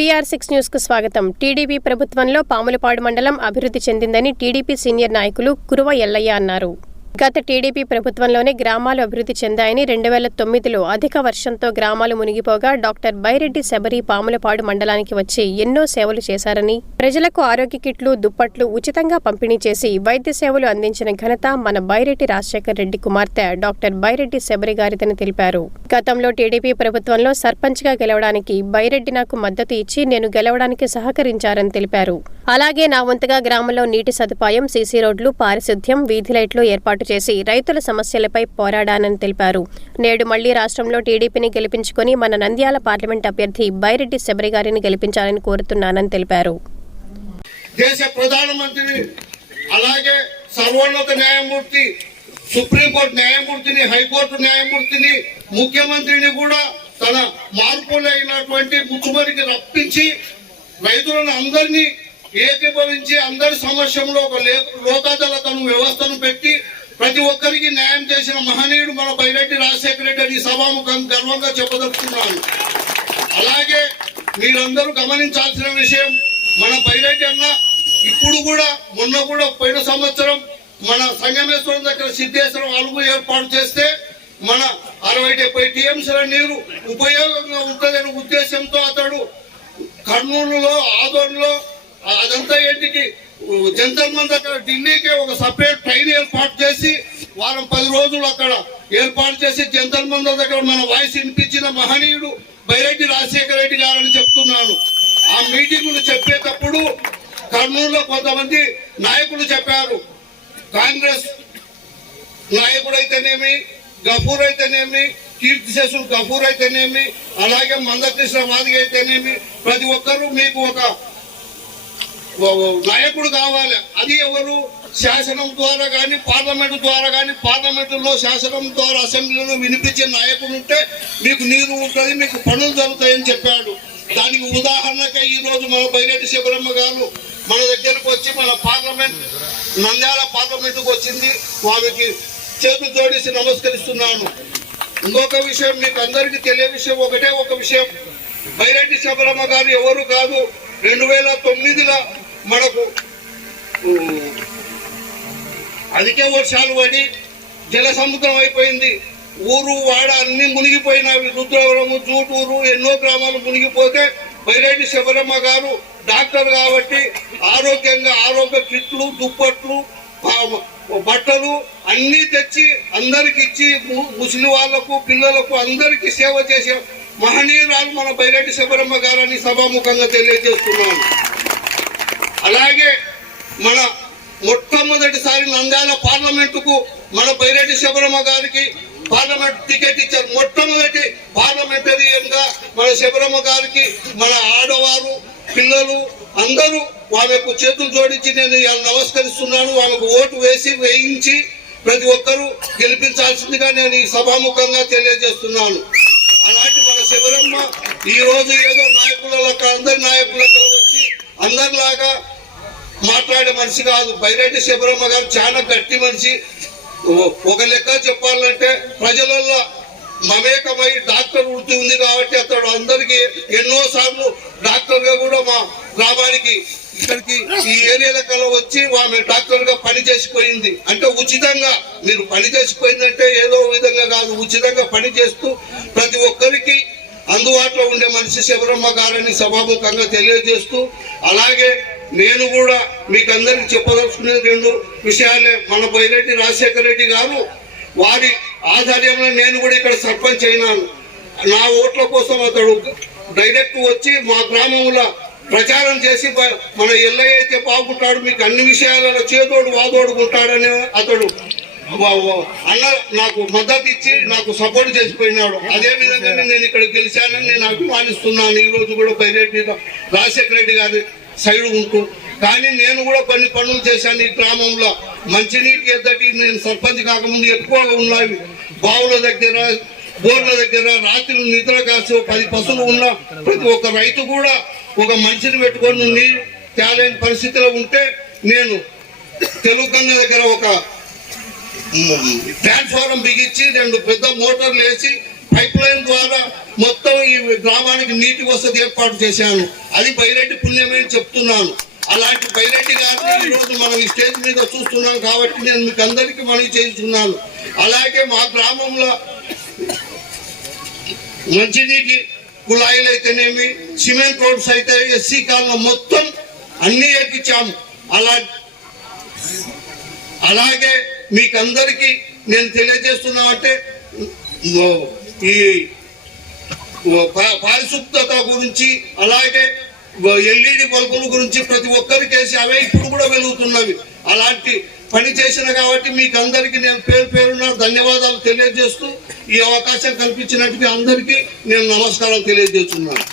PR6 news కు స్వాగతం. TDP ప్రభుత్వంలో పాములపాడు మండలం అభివృద్ధి చెందిందని టీడీపీ సీనియర్ నాయకులు కురువ ఎల్లయ్య అన్నారు. గత టీడీపీ ప్రభుత్వంలోనే గ్రామాలు అభివృద్ధి చెందాయని 2009లో అధిక వర్షంతో గ్రామాలు మునిగిపోగా డాక్టర్ బైరెడ్డి శబరి పాములపాడు మండలానికి వచ్చి ఎన్నో సేవలు చేశారని, ప్రజలకు ఆరోగ్య కిట్లు, దుప్పట్లు ఉచితంగా పంపిణీ చేసి వైద్య సేవలు అందించిన ఘనత మన బైరెడ్డి రాజశేఖర్ రెడ్డి కుమార్తె డాక్టర్ బైరెడ్డి శబరి గారిదని తెలిపారు. గతంలో టీడీపీ ప్రభుత్వంలో సర్పంచ్గా గెలవడానికి బైరెడ్డి నాకు మద్దతు ఇచ్చి నేను గెలవడానికి సహకరించారని తెలిపారు. అలాగే నా వంతుగా గ్రామంలో నీటి సదుపాయం, సీసీ రోడ్లు, పారిశుద్ధ్యం, వీధి లైట్లు ఏర్పాటు చేసి రైతుల సమస్యలపై పోరాడానని తెలిపారు. నేడు మళ్లీ రాష్ట్రంలో టీడీపీని గెలిపించుకుని మన నంద్యాల పార్లమెంట్ అభ్యర్థి బైరెడ్డి శబరి గారిని గెలిపించాలని కోరుతున్నానని తెలిపారు. దేశ ప్రధానమంత్రి, అలాగే సర్వోన్నత న్యాయమూర్తి, సుప్రీంకోర్టు న్యాయమూర్తిని, హైకోర్టు న్యాయమూర్తిని, ముఖ్యమంత్రిని కూడా తన మార్పులైనటువంటి ముఖ్యమంత్రికి రప్పించి రైతులను అందరినీ ఏకీభవించి అందరి సమస్యలో ఒక లోకాదాలతను వ్యవస్థను పెట్టి ప్రతి ఒక్కరికి న్యాయం చేసిన మహనీయుడు మన బైరెడ్డి రాజశేఖర రెడ్డి అని సభాముఖం గర్వంగా చెప్పదలుచుకున్నాను. అలాగే మీరందరూ గమనించాల్సిన విషయం, మన బైరెడ్డి అన్న ఇప్పుడు కూడా మొన్న కూడా పోయిన సంవత్సరం మన సంగమేశ్వరం దగ్గర సిద్ధేశ్వరం అలుగు ఏర్పాటు చేస్తే మన 60-70 టీఎంసీల నీరు ఉపయోగంగా ఉంటుందనే ఉద్దేశంతో అతడు కర్నూలులో, ఆదోన్లో అదంతా ఏంటికి జంతర్ మంతర్ అక్కడ ఢిల్లీకి ఒక సపరేట్ ట్రైన్ ఏర్పాటు చేసి వారం 10 రోజులు అక్కడ ఏర్పాటు చేసి జంతర్ మంతర్ దగ్గర మన వాయిస్ వినిపించిన మహనీయుడు బైరెడ్డి రాజశేఖర రెడ్డి గారని చెప్తున్నాను. ఆ మీటింగులు చెప్పేటప్పుడు కర్నూలులో కొంతమంది నాయకులు చెప్పారు. కాంగ్రెస్ నాయకుడైతేనేమి, గఫూర్ అయితేనేమి, కీర్తిశేషులు గఫూర్ అయితేనేమి, అలాగే మందకృష్ణ మాదిగ అయితేనేమి, ప్రతి ఒక్కరూ మీకు ఒక నాయకుడు కావాలి. అది ఎవరు? శాసనం ద్వారా కానీ, పార్లమెంటు ద్వారా కానీ, పార్లమెంటులో శాసనం ద్వారా అసెంబ్లీలో వినిపించే నాయకుడు ఉంటే మీకు నీరు ఉంటుంది, మీకు పనులు జరుగుతాయని చెప్పాడు. దానికి ఉదాహరణగా ఈ రోజు మన బైరెడ్డి శబరమ్మ గారు మన దగ్గరకు వచ్చి మన పార్లమెంట్ నంద్యాల పార్లమెంటుకు వచ్చింది. వారికి చేతులు జోడిసి నమస్కరిస్తున్నాను. ఇంకొక విషయం మీకు అందరికీ తెలియ విషయం, ఒకటే ఒక విషయం, బైరెడ్డి శబరమ్మ గారు ఎవరు కాదు. 2009లో మనకు అధిక వర్షాలు పడి జల సముద్రం అయిపోయింది. ఊరు వాడ అన్ని మునిగిపోయినవి. రుద్రవరము, జూటూరు, ఎన్నో గ్రామాలు మునిగిపోతే బైరెడ్డి శబరమ్మ గారు డాక్టర్ కాబట్టి ఆరోగ్యంగా ఆరోగ్య కిట్లు, దుప్పట్లు, బట్టలు అన్నీ తెచ్చి అందరికి ఇచ్చి ముసలి వాళ్లకు, పిల్లలకు అందరికీ సేవ చేసే మహనీయురాలు మన బైరెడ్డి శబరమ్మ గారని సభాముఖంగా తెలియజేస్తున్నాను. అలాగే మన మొట్టమొదటిసారి నంద్యాల పార్లమెంటుకు మన బైరెడ్డి శబరమ్మ గారికి పార్లమెంట్ టికెట్ ఇచ్చారు. మొట్టమొదటి పార్లమెంటరీయంగా మన శబరమ్మ గారికి మన ఆడవారు, పిల్లలు అందరూ ఆమెకు చేతులు జోడించి నేను నమస్కరిస్తున్నాను. ఆమెకు ఓటు వేయించి ప్రతి ఒక్కరూ గెలిపించాల్సిందిగా నేను ఈ సభాముఖంగా తెలియజేస్తున్నాను. అలాంటి మన శబరమ్మ ఈ రోజు ఏదో నాయకులకు, అందరి నాయకులకు వచ్చి అందరిలాగా మాట్లాడే మనిషి కాదు. బైరెడ్డి శబరమ్మ గారు చాలా గట్టి మనిషి. ఒక లెక్క చెప్పాలంటే ప్రజలలో మమేకమై డాక్టర్ వృత్తి ఉంది కాబట్టి అతడు అందరికీ ఎన్నోసార్లు డాక్టర్గా కూడా మా గ్రామానికి ఇక్కడికి ఈ ఏరియాలకల్లా వచ్చి ఆమె డాక్టర్ గా పని చేసిపోయింది. అంటే ఉచితంగా, మీరు పని చేసిపోయిందంటే ఏదో విధంగా కాదు, ఉచితంగా పని చేస్తూ ప్రతి ఒక్కరికి అందుబాటులో ఉండే మనిషి శబరమ్మ గారని సభాముఖంగా తెలియజేస్తూ, అలాగే నేను కూడా మీకు అందరికి చెప్పదలుచుకునే 2 విషయాలే. మన బైరెడ్డి రాజశేఖర రెడ్డి గారు వారి ఆధ్వర్యంలో నేను కూడా ఇక్కడ సర్పంచ్ అయినాను. నా ఓట్ల కోసం అతడు డైరెక్ట్ వచ్చి మా గ్రామంలో ప్రచారం చేసి మన ఎల్లయ్య అయితే బాగుంటాడు, మీకు అన్ని విషయాలలో చేదోడు వాదోడుకుంటాడని అతడు అన్న నాకు మద్దతు ఇచ్చి నాకు సపోర్ట్ చేసిపోయినాడు. అదే విధంగా నేను ఇక్కడ గెలిచానని నేను అభిమానిస్తున్నాను. ఈ రోజు కూడా బైరెడ్డి రాజశేఖర రెడ్డి గారి సైడ్ ఉంటూ, కానీ నేను కూడా కొన్ని పనులు చేశాను. ఈ గ్రామంలో మంచినీటి ఎద్దటి నేను సర్పంచ్ కాకముందు ఎక్కువగా ఉన్నాయి. బావుల దగ్గర, బోర్ల దగ్గర రాత్రి నిద్ర కాసి 10 పశువులు ఉన్న ప్రతి ఒక్క రైతు కూడా ఒక మనిషిని పెట్టుకొని నీరు తేలేని పరిస్థితిలో ఉంటే నేను తెలుగుగంగ దగ్గర ఒక ట్రాన్స్ఫారం బిగించి 2 పెద్ద మోటార్లు వేసి పైప్ లైన్ ద్వారా మొత్తం ఈ గ్రామానికి నీటి వసతి ఏర్పాటు చేశాను. అది బైరెడ్డి పుణ్యమే అని చెప్తున్నాను. అలాంటి బైరెడ్డి గారిని ఈ రోజు మనం ఈ స్టేజ్ మీద చూస్తున్నాం కాబట్టి నేను మీకు అందరికీ మనవి చేస్తున్నాను. అలాగే మా గ్రామంలో మంచినీటి కుళాయిలు అయితేనేమి, సిమెంట్ రోడ్స్ అయితే, ఎస్సీ కాలనీ మొత్తం అన్ని ఎక్కించాము. అలాగే మీకందరికీ నేను తెలియజేస్తున్నామంటే ఈ పారిశుద్ధత గురించి, అలాగే ఎల్ఈడి బల్బుల గురించి ప్రతి ఒక్కరికేసి అవే ఇప్పుడు కూడా వెలుగుతున్నవి. అలాంటి పని చేసిన కాబట్టి మీకు అందరికీ నేను పేరున ధన్యవాదాలు తెలియజేస్తూ ఈ అవకాశం కల్పించినట్టుగా అందరికీ నేను నమస్కారం తెలియజేస్తున్నాను.